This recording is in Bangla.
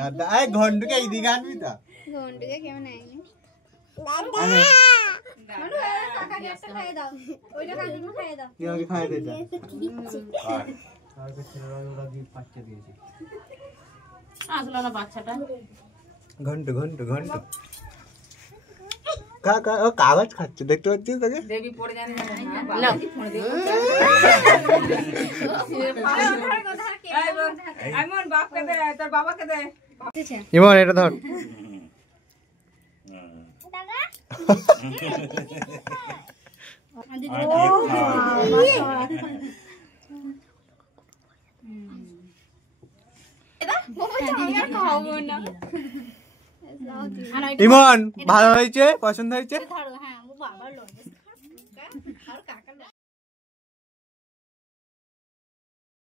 দাদা ঘন্টুকে এইদিকে আনবি তো ঘন্টুকে কেমন আইনি ঘন্টু ঘন্টু ঘন্টু কাগজ খাচ্ছে দেখতে পাচ্ছিস তোকে ইমন এটা ধর ইমন ভালো হয়েছে পছন্দ হয়েছে